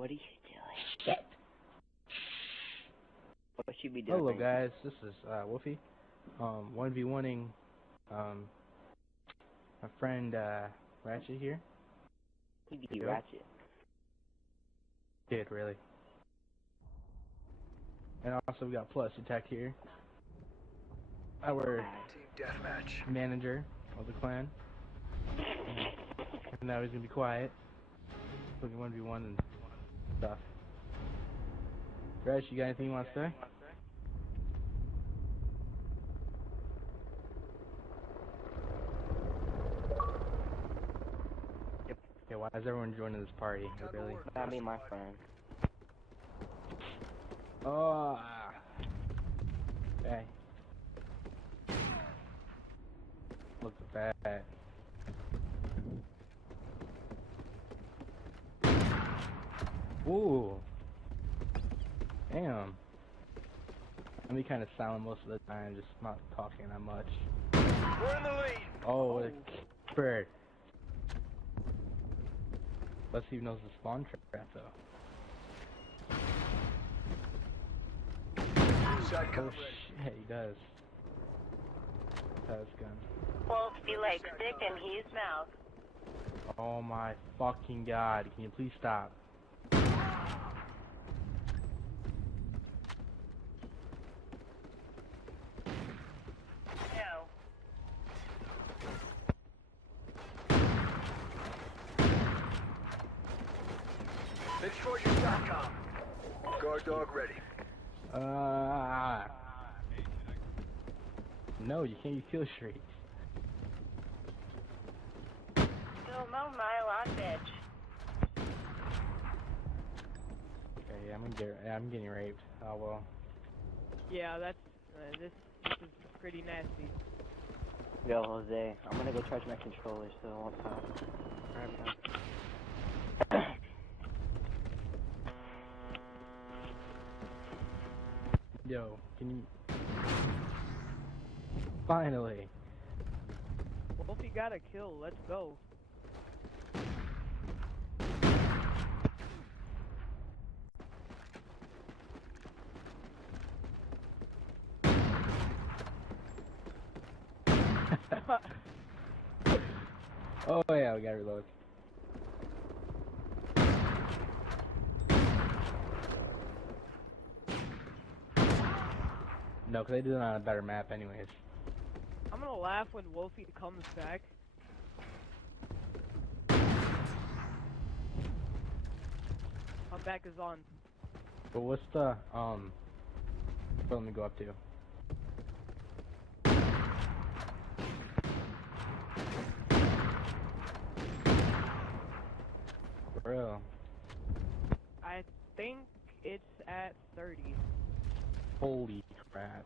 What are you doing? Shit. What should we do? Hello guys, this is Wolfy. 1v1ing my friend Ratchet here. Who'd be Ratchet? Did really. And also we got Plus Attack here. Our Team deathmatch manager of the clan. And now he's gonna be quiet. Looking 1v1 and stuff. Ratchet, you got anything you want to say? Okay, why is everyone joining this party? Really? Not me, my friend. Oh. Okay. Look at that. Ooh. Damn. I'm be kind of silent most of the time, just not talking that much. We're in the lead. Oh, what a bird. Let's see if he knows the spawn trap though. Shot cover Oh shit, he does. That's gun. Wolfy likes dick and he's mouth. Oh my fucking god, can you please stop? No. Exposure.com. Guard dog ready. No, you can't use kill streaks. Still no mile on bitch. Okay, yeah, I'm getting raped. Oh well. Yeah, that's this is pretty nasty. Yo, Jose, I'm gonna go charge my controller, so I'll talk. Alright, Yo, can you... Finally! Wolfy got a kill, let's go. Oh yeah, we gotta reload. No, because they do it on a better map anyways. I'm gonna laugh when Wolfy comes back. Comeback is on. But what's the, what let me go up to? For real. I think it's at 30. Holy crap.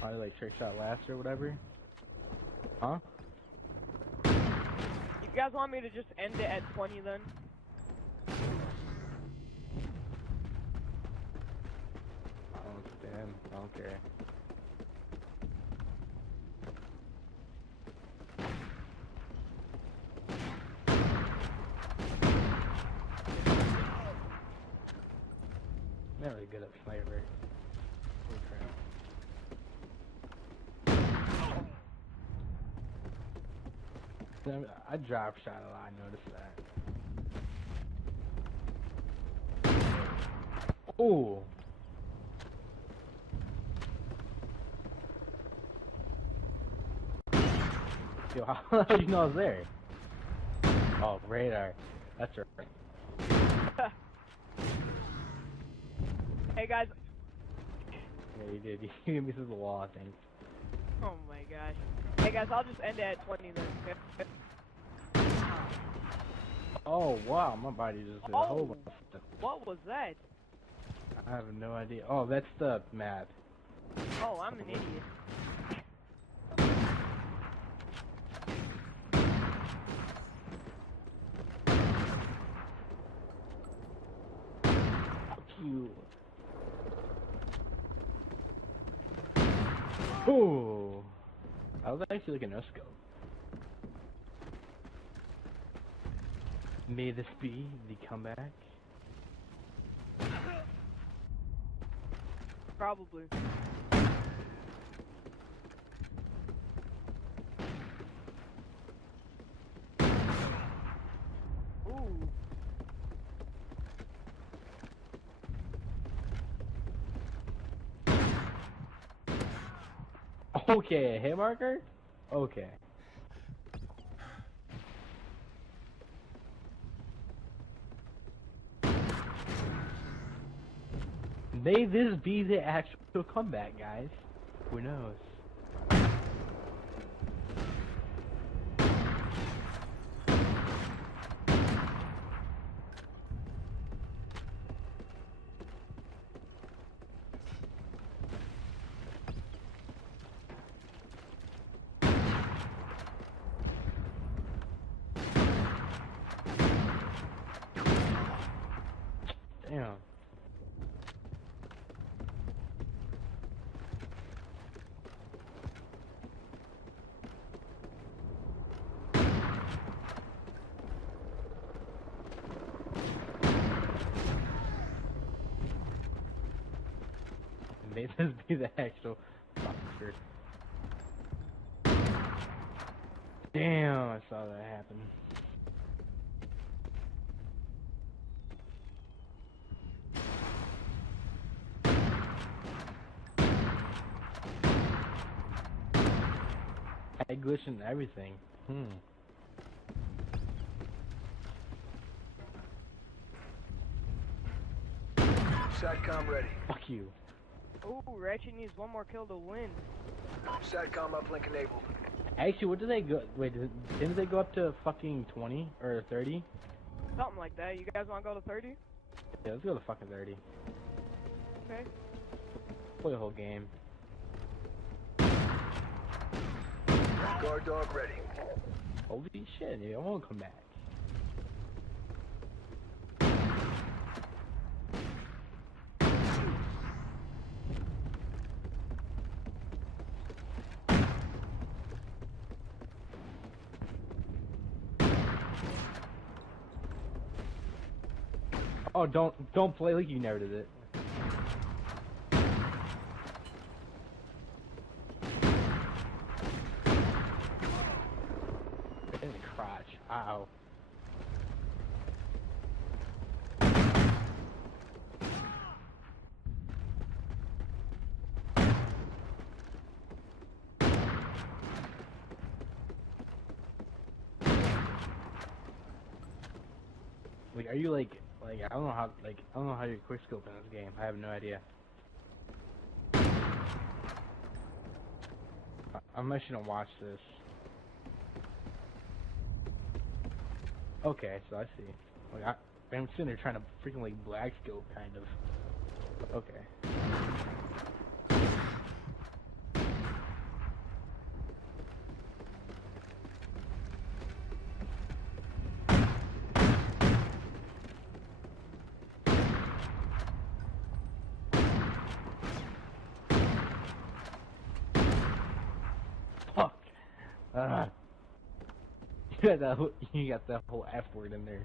Probably like trick shot last or whatever? Huh? You guys want me to just end it at 20 then? I don't care. I'm not really good at sniper. Holy crap. I drop shot a lot, I noticed that. Ooh! Yo, how did you know I was there? Oh, radar. That's right. Hey guys. Yeah, you did. You gave me through the wall, I think. Oh my gosh. Hey guys, I'll just end it at 20 then. Oh, wow, my body just did a whole bunch of stuff. What was that? I have no idea. Oh, that's the map. Oh, I'm an idiot. You. Ooh. I was actually like a no scope. May this be the comeback? Probably. Ooh. Okay, a hit marker? Okay. May this be the actual comeback, guys. Who knows? Damn. May this be the actual boxer. Damn, I saw that happen. I glitched and everything. SATCOM ready. Fuck you. Ooh, Ratchet needs one more kill to win. SATCOM uplink enabled. Actually, what did they go? Wait, didn't they go up to fucking 20 or 30? Something like that. You guys want to go to 30? Yeah, let's go to fucking 30. Okay. Play the whole game. Guard dog ready. Holy shit, dude, I won't come back. Oh, don't play like you never did it. In the crotch. Ow. Like, are you like I don't know how you quick scope in this game. I have no idea. I'm actually gonna watch this. Okay, so I see. Like I'm sitting there trying to freaking like black scope kind of. Okay. Fuck. You got that whole F word in there.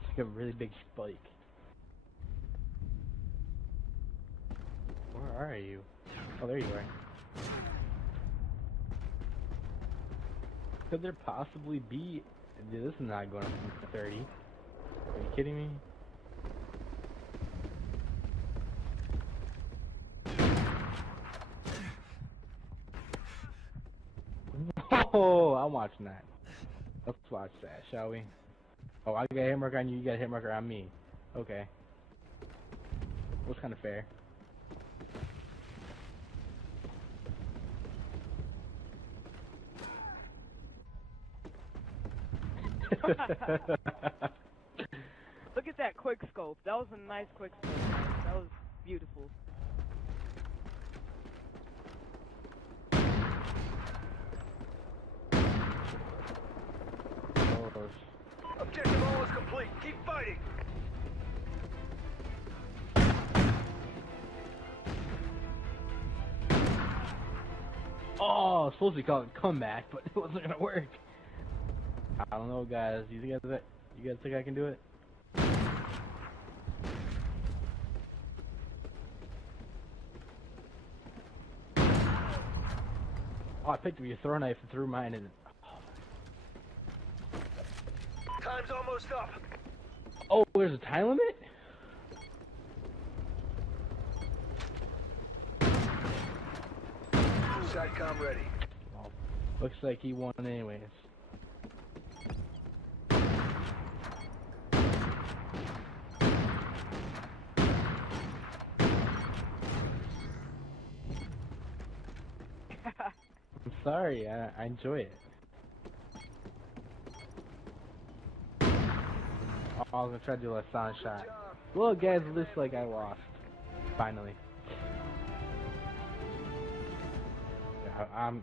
It's like a really big spike. Where are you? Oh, there you are. Could there possibly be? Dude, this is not going up to 30. Are you kidding me? Oh, I'm watching that. Let's watch that, shall we? Oh, I got a hit marker on you, you got a hit marker on me. Okay. Looks kind of fair. Look at that quick scope. That was a nice quick scope. That was beautiful. Objective almost complete. Keep fighting. Oh, I was supposed to call it comeback, but it wasn't gonna work. I don't know, guys. You guys You guys think I can do it? Oh, I picked up your throw knife and threw mine in. Time's almost up. Oh, there's a time limit? SATCOM ready. Well, looks like he won anyways. I'm sorry, I enjoy it. Oh, I was gonna try to do a sound shot. Well, guys, it looks like I lost. Finally. Yeah, I don't know.